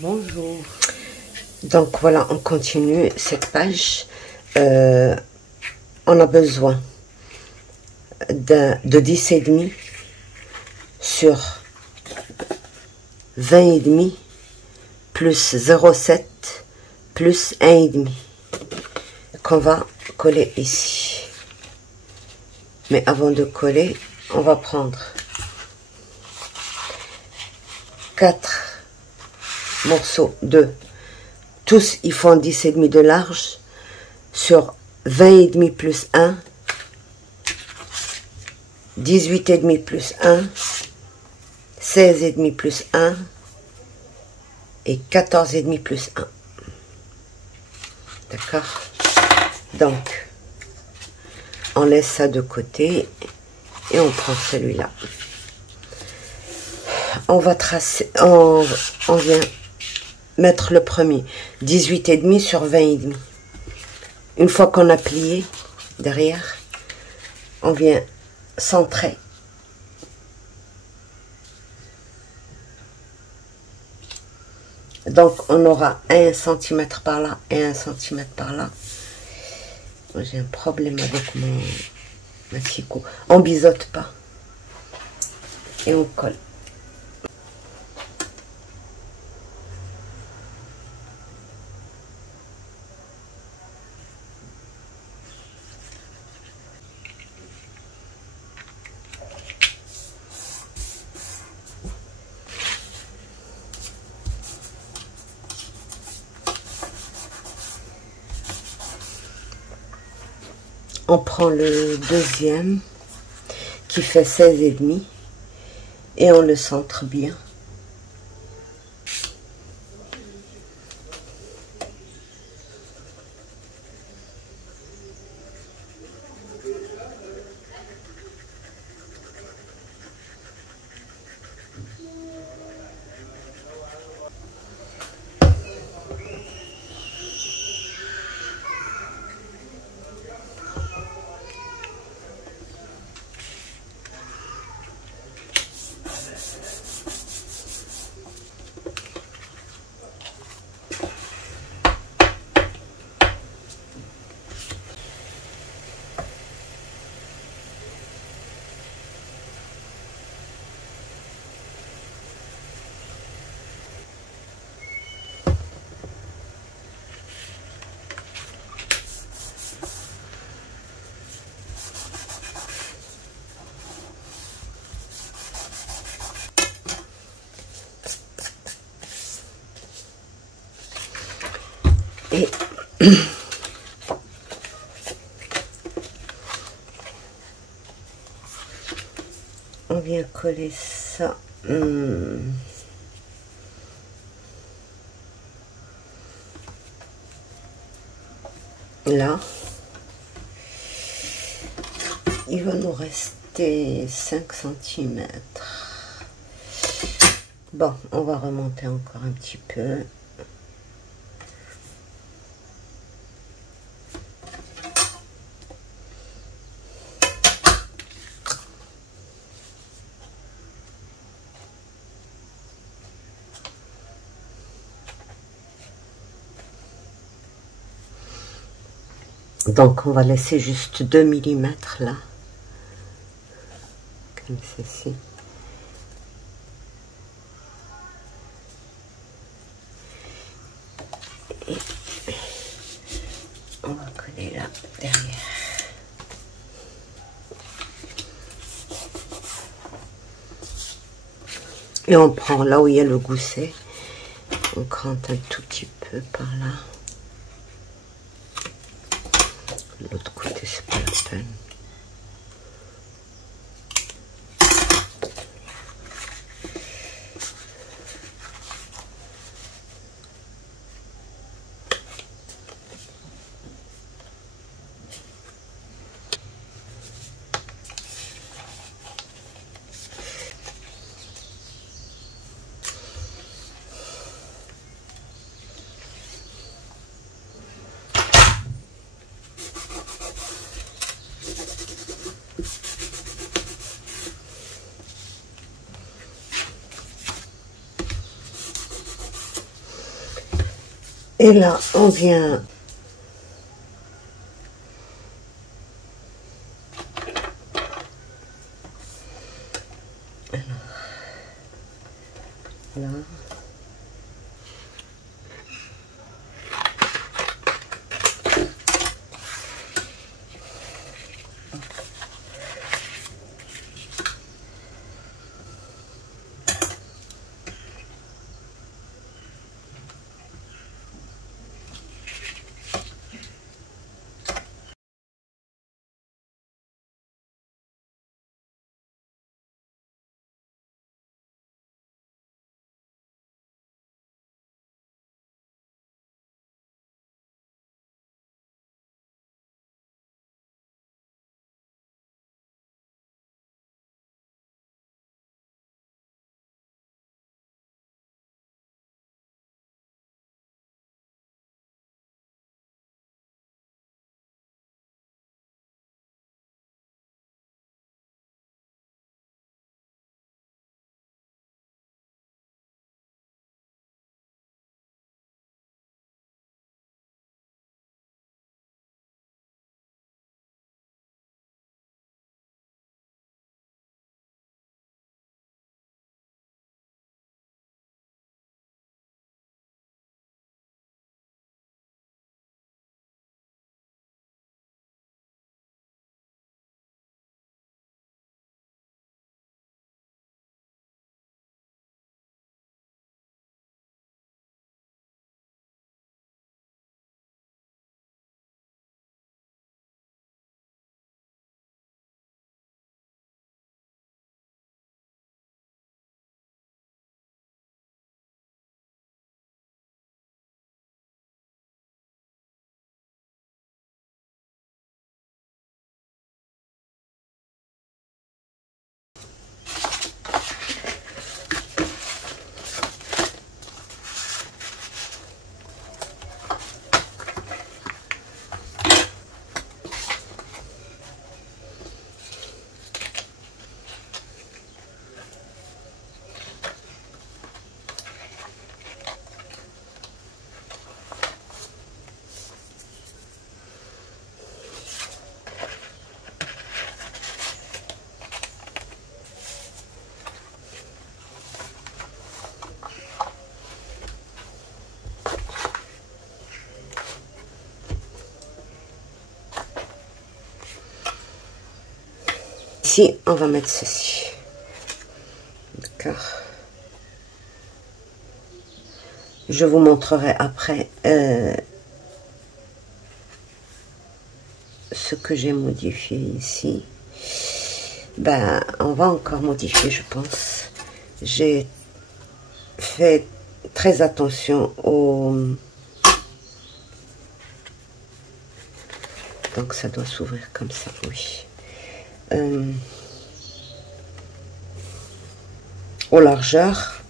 Bonjour. Donc voilà, on continue cette page. On a besoin de 10,5 sur 20,5 plus 0,7 plus 1,5 qu'on va coller ici. Mais avant de coller, on va prendre 4 morceaux de, tous ils font 10,5 de large, sur 20,5 plus 1, 18,5 plus 1, 16,5 plus 1 et 14,5 plus 1. D'accord? Donc, on laisse ça de côté et on prend celui-là. On va tracer, on vient mettre le premier, 18,5 sur 20,5. Une fois qu'on a plié derrière, on vient centrer. Donc, on aura 1 cm par là et 1 cm par là. J'ai un problème avec mon massicot. On biseaute pas. Et on colle. On prend le deuxième qui fait 16,5 et on le centre bien. Et on vient coller ça là. Il va nous rester 5 cm. Bon, on va remonter encore un petit peu. Donc, on va laisser juste 2 mm là, comme ceci. Et on va coller là, derrière. Et on prend là où il y a le gousset, on crante un tout petit peu par là. L'autre côté, c'est pas la peine. Et là, on vient là. Ici, on va mettre ceci. D'accord. Je vous montrerai après ce que j'ai modifié ici. Ben, on va encore modifier, je pense. J'ai fait très attention au... Donc, ça doit s'ouvrir comme ça, oui. Aux largeurs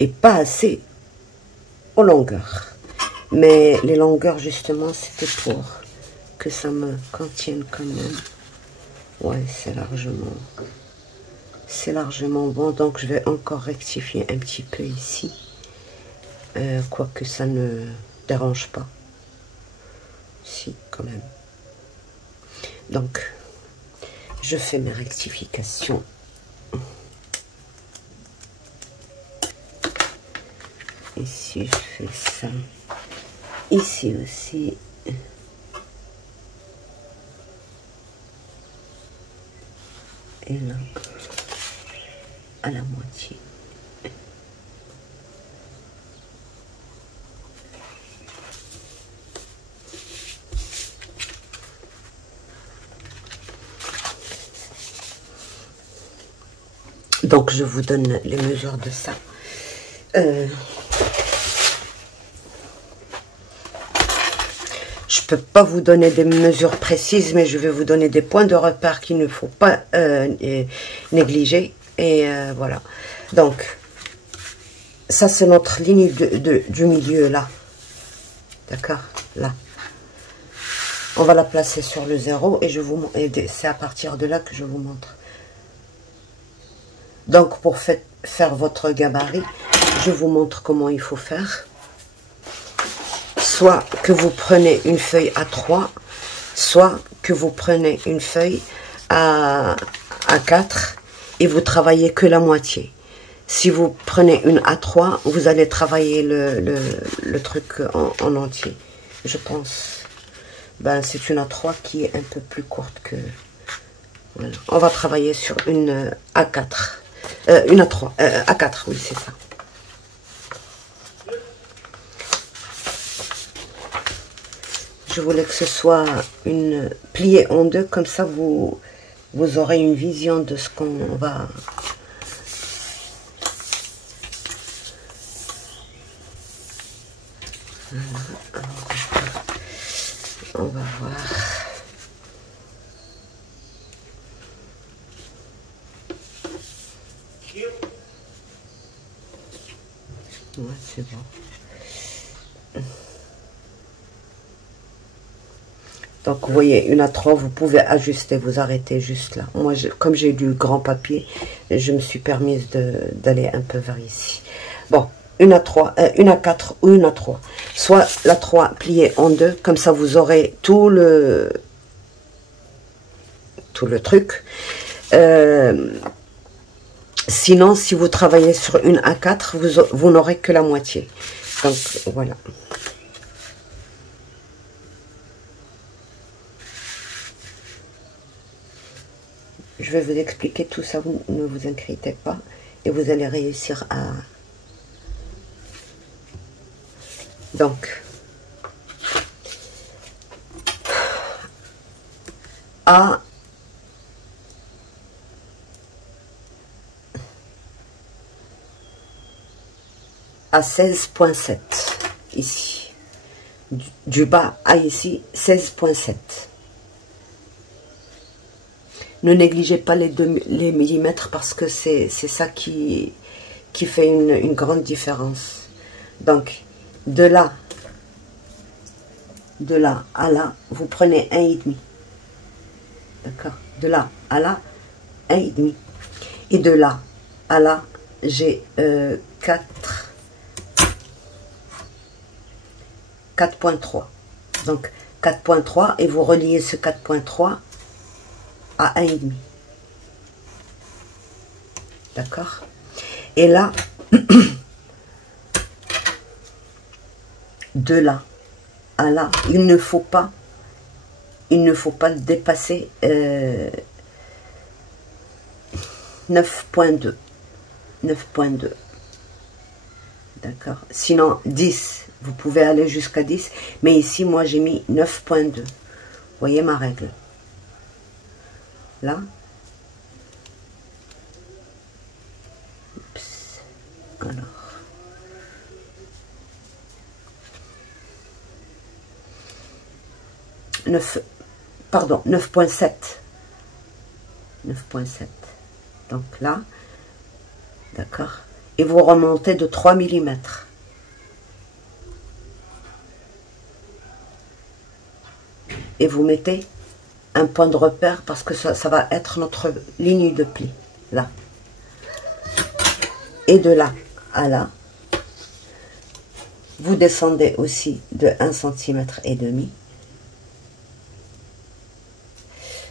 et pas assez aux longueurs. Mais les longueurs, justement, c'était pour que ça me contienne quand même. Ouais, c'est largement bon. Donc, je vais encore rectifier un petit peu ici. Quoique ça ne dérange pas. Si, quand même. Donc, je fais mes rectifications. Ici, je fais ça. Ici aussi. Et là, à la moitié. Donc, je vous donne les mesures de ça. Je peux pas vous donner des mesures précises, mais je vais vous donner des points de repère qu'il ne faut pas négliger. Et voilà. Donc, ça, c'est notre ligne du milieu, là. D'accord? Là. On va la placer sur le 0 et c'est à partir de là que je vous montre. Donc, pour faire votre gabarit, je vous montre comment il faut faire. soit que vous prenez une feuille à 3, soit que vous prenez une feuille à 4 et vous travaillez que la moitié. Si vous prenez une A3, vous allez travailler le truc en entier, je pense. Ben, c'est une A3 qui est un peu plus courte que... Voilà. On va travailler sur une A4. Une A3. A4, oui, c'est ça. Je voulais que ce soit une pliée en deux, comme ça vous aurez une vision de ce qu'on va... Voilà. On va voir. Ouais, c'est bon. Donc, vous voyez, une à 3, vous pouvez ajuster, vous arrêtez juste là. Moi, comme j'ai du grand papier, je me suis permise d'aller un peu vers ici. Bon, une à 3, une à 4 ou une à 3. Soit la 3 pliée en deux, comme ça vous aurez tout le truc. Sinon, si vous travaillez sur une à 4, vous n'aurez que la moitié. Donc, voilà. Je vais vous expliquer tout ça, vous ne vous inquiétez pas. Et vous allez réussir à... Donc, à 16,7 ici. Du bas à ici, 16,7. Ne négligez pas les millimètres parce que c'est ça qui fait une grande différence. Donc, de là à là, vous prenez 1,5. D'accord? De là à là, 1,5. Et de là à là, j'ai 4,3. Donc, 4,3 et vous reliez ce 4,3 à 1,5. D'accord? Et là, de là à là, il ne faut pas dépasser 9,2. 9,2. D'accord? Sinon, 10. Vous pouvez aller jusqu'à 10. Mais ici, moi, j'ai mis 9,2. Vous voyez ma règle? Là. Oups. Alors. Pardon, 9,7. 9,7. Donc là, d'accord. Et vous remontez de 3 mm. Et vous mettez un point de repère parce que ça va être notre ligne de pli. Là. Et de là à là, vous descendez aussi de 1,5 cm.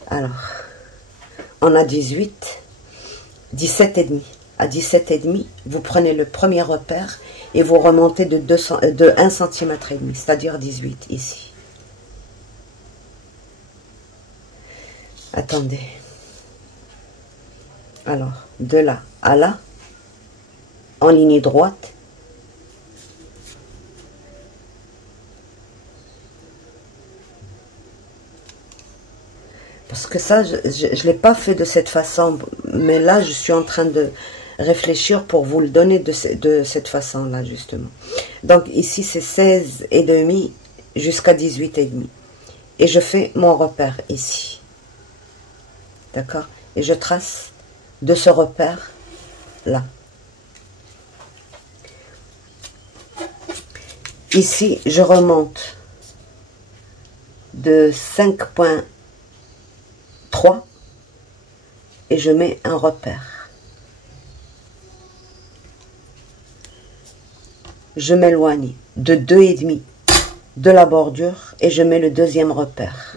Alors, on a 18, 17,5. À 17,5, vous prenez le premier repère et vous remontez de 1,5 cm, c'est-à-dire 18 ici. Attendez. Alors, de là à là, en ligne droite, parce que ça, je ne l'ai pas fait de cette façon, mais là, je suis en train de réfléchir pour vous le donner de cette façon-là, justement. Donc, ici, c'est 16,5 jusqu'à 18,5. Et je fais mon repère ici. D'accord? Et je trace de ce repère là. Ici, je remonte de 5,3 et je mets un repère. Je m'éloigne de 2,5 de la bordure et je mets le deuxième repère.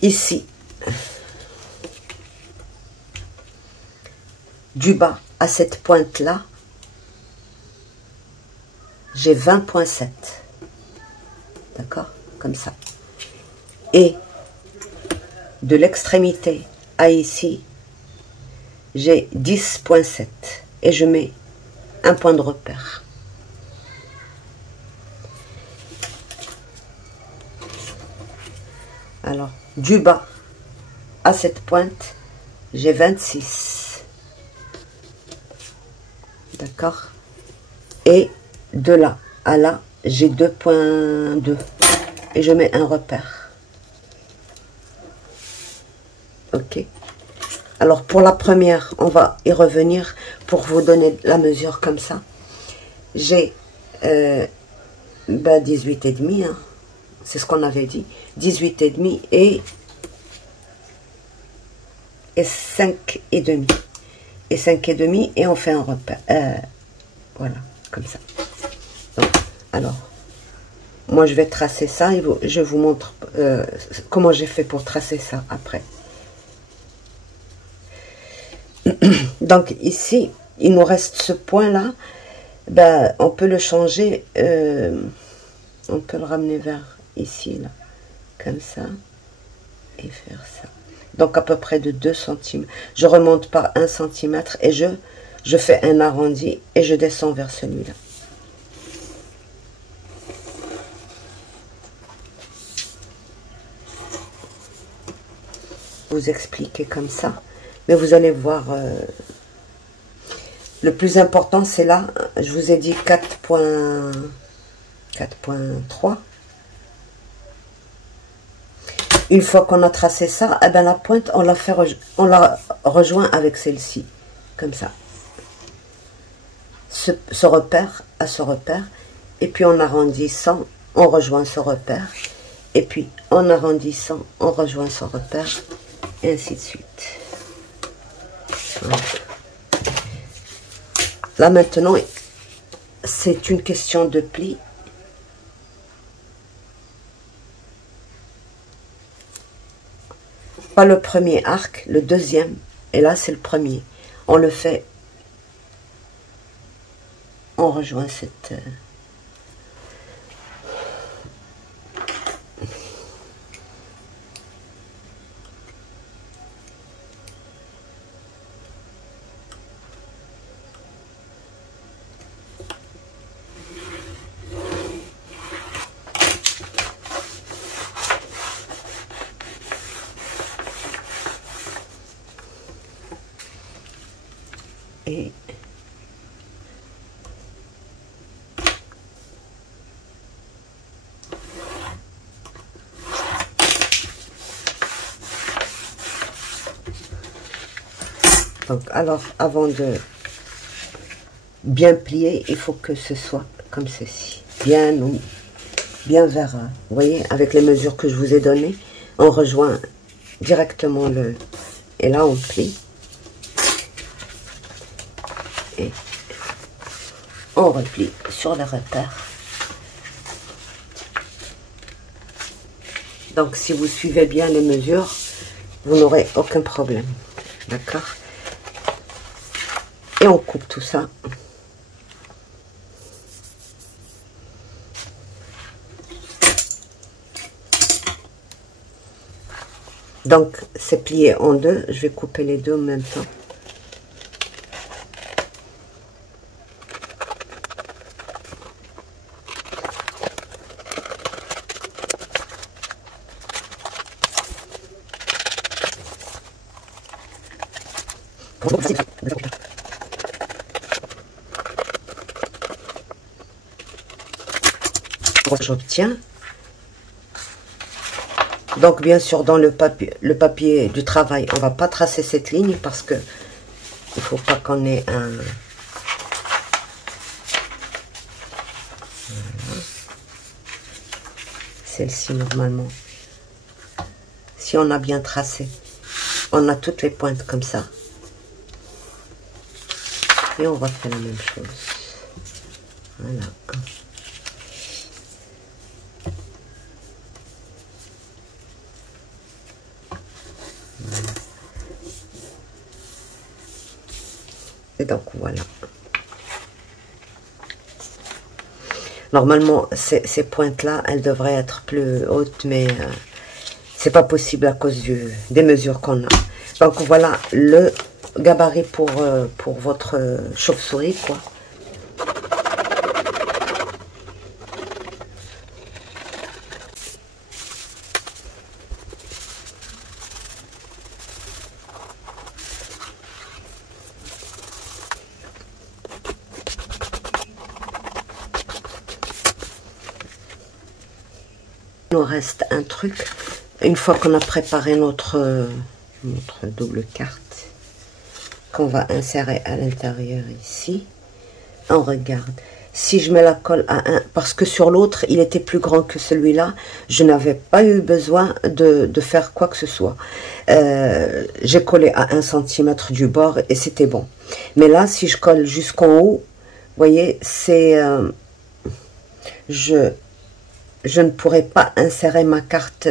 Ici, du bas à cette pointe-là, j'ai 20,7. D'accord? Comme ça. Et de l'extrémité à ici, j'ai 10,7. Et je mets un point de repère. Alors, du bas à cette pointe, j'ai 26. D'accord? Et de là à là, j'ai 2,2. Et je mets un repère. Ok? Alors, pour la première, on va y revenir pour vous donner la mesure comme ça. J'ai 18,5, hein. C'est ce qu'on avait dit. 18,5 et 5,5. Et 5,5 et on fait un repère. Voilà, comme ça. Donc, alors, moi je vais tracer ça et je vous montre comment j'ai fait pour tracer ça après. Donc ici, il nous reste ce point-là. Ben, on peut le changer, on peut le ramener vers ici, là, comme ça, et faire ça. Donc à peu près de 2 cm. Je remonte par 1 cm et je fais un arrondi et je descends vers celui-là. Vous expliquer comme ça, mais vous allez voir, le plus important c'est là, je vous ai dit 4,3. Une fois qu'on a tracé ça, eh ben la pointe, on la rejoint avec celle-ci, comme ça. Ce repère à ce repère, et puis en arrondissant, on rejoint ce repère, et puis en arrondissant, on rejoint ce repère, et ainsi de suite. Voilà. Là maintenant, c'est une question de pli. Pas le premier arc, le deuxième, et là c'est le premier. On le fait, on rejoint cette... Et donc, alors, avant de bien plier, il faut que ce soit comme ceci. Bien vers, vous voyez, avec les mesures que je vous ai données, on rejoint directement le... Et là, on plie. Et on replie sur le repère. Donc, si vous suivez bien les mesures, vous n'aurez aucun problème. D'accord? Et on coupe tout ça. Donc, c'est plié en deux. Je vais couper les deux en même temps. J'obtiens. Donc bien sûr dans le papier du travail, on va pas tracer cette ligne parce que il faut pas qu'on ait un... Celle-ci normalement. Si on a bien tracé, on a toutes les pointes comme ça. Et on refait la même chose. Voilà. Et donc voilà. Normalement, ces pointes-là, elles devraient être plus hautes, mais c'est pas possible à cause des mesures qu'on a. Donc voilà le gabarit pour votre chauve-souris, quoi. Il nous reste un truc. Une fois qu'on a préparé notre double carte, qu'on va insérer à l'intérieur ici, on regarde. Si je mets la colle à 1, parce que sur l'autre, il était plus grand que celui-là, je n'avais pas eu besoin de faire quoi que ce soit. J'ai collé à 1 cm du bord et c'était bon. Mais là, si je colle jusqu'en haut, vous voyez, c'est... je ne pourrai pas insérer ma carte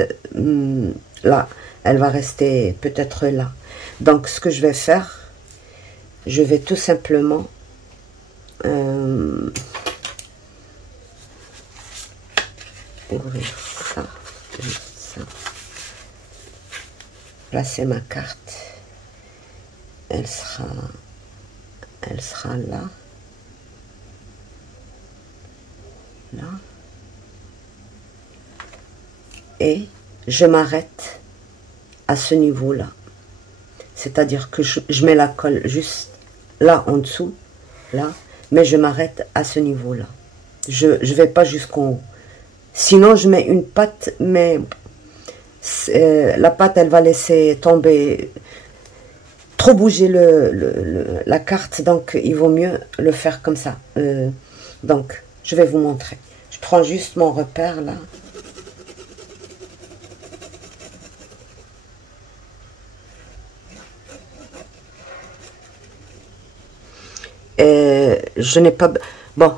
là. Elle va rester peut-être là. Donc, ce que je vais faire, je vais tout simplement ouvrir ça, ça, placer ma carte. Elle sera là. Là. Et je m'arrête à ce niveau-là. C'est-à-dire que je mets la colle juste là en dessous, là, mais je m'arrête à ce niveau-là. Je ne vais pas jusqu'en haut. Sinon, je mets une patte, mais la patte, elle va laisser tomber, trop bouger la carte, donc il vaut mieux le faire comme ça. Donc, je vais vous montrer. Je prends juste mon repère, là. Je n'ai pas... Bon,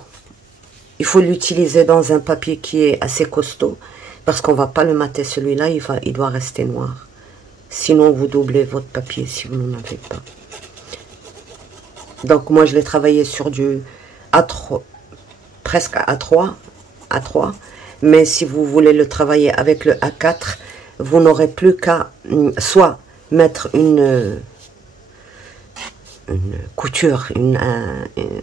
il faut l'utiliser dans un papier qui est assez costaud, parce qu'on ne va pas le mater celui-là, il doit rester noir. Sinon, vous doublez votre papier si vous n'en avez pas. Donc, moi, je l'ai travaillé sur du A3, presque A3, mais si vous voulez le travailler avec le A4, vous n'aurez plus qu'à soit mettre une couture,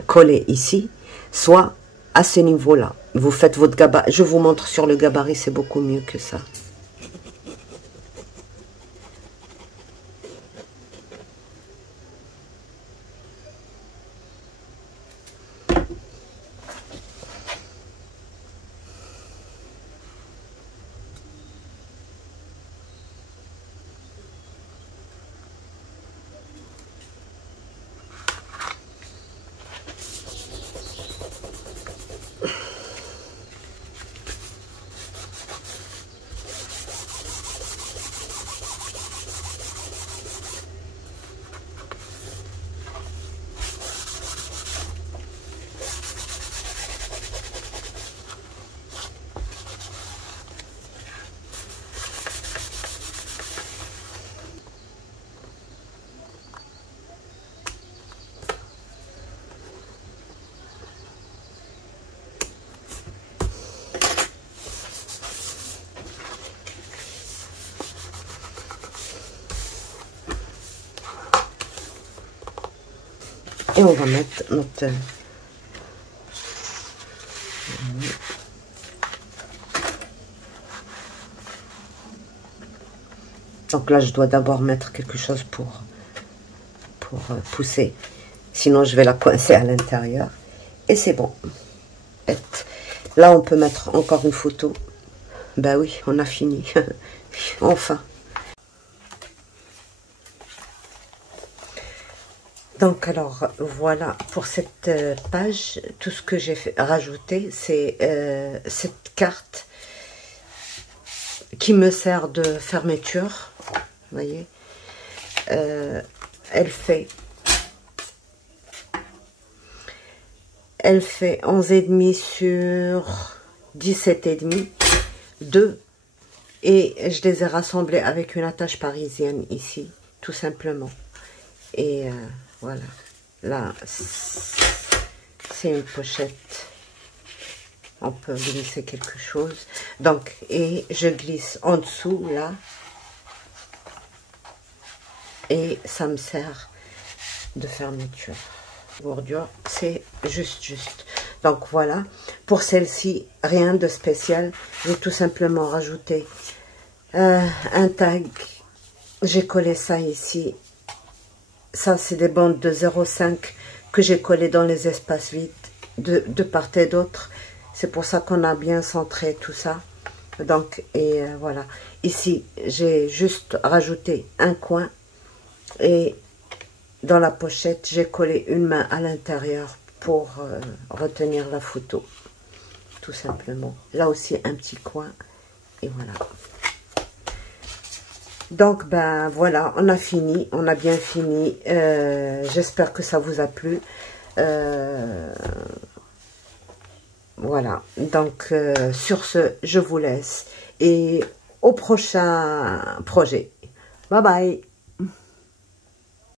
collée ici, soit à ce niveau-là. Vous faites votre gabarit. Je vous montre sur le gabarit, c'est beaucoup mieux que ça. Et on va mettre notre... Donc là, je dois d'abord mettre quelque chose pour pousser. Sinon, je vais la coincer à l'intérieur. Et c'est bon. Là, on peut mettre encore une photo. Ben oui, on a fini. Enfin. Donc alors voilà pour cette page, tout ce que j'ai rajouté, c'est cette carte qui me sert de fermeture, vous voyez, elle Elle fait 11,5 sur 17,5, 2. Et je les ai rassemblés avec une attache parisienne ici, tout simplement. Et voilà. Là, c'est une pochette. On peut glisser quelque chose. Donc, et je glisse en dessous, là. Et ça me sert de fermeture. Bordure, c'est juste. Donc, voilà. Pour celle-ci, rien de spécial. J'ai tout simplement rajouté un tag. J'ai collé ça ici. Ça, c'est des bandes de 0,5 que j'ai collé dans les espaces vides de part et d'autre. C'est pour ça qu'on a bien centré tout ça. Donc, et voilà. Ici, j'ai juste rajouté un coin. Et dans la pochette, j'ai collé une main à l'intérieur pour retenir la photo. Tout simplement. Là aussi, un petit coin. Et voilà. Donc, ben voilà, on a fini, on a bien fini. J'espère que ça vous a plu. Voilà, donc sur ce, je vous laisse. Et au prochain projet. Bye bye.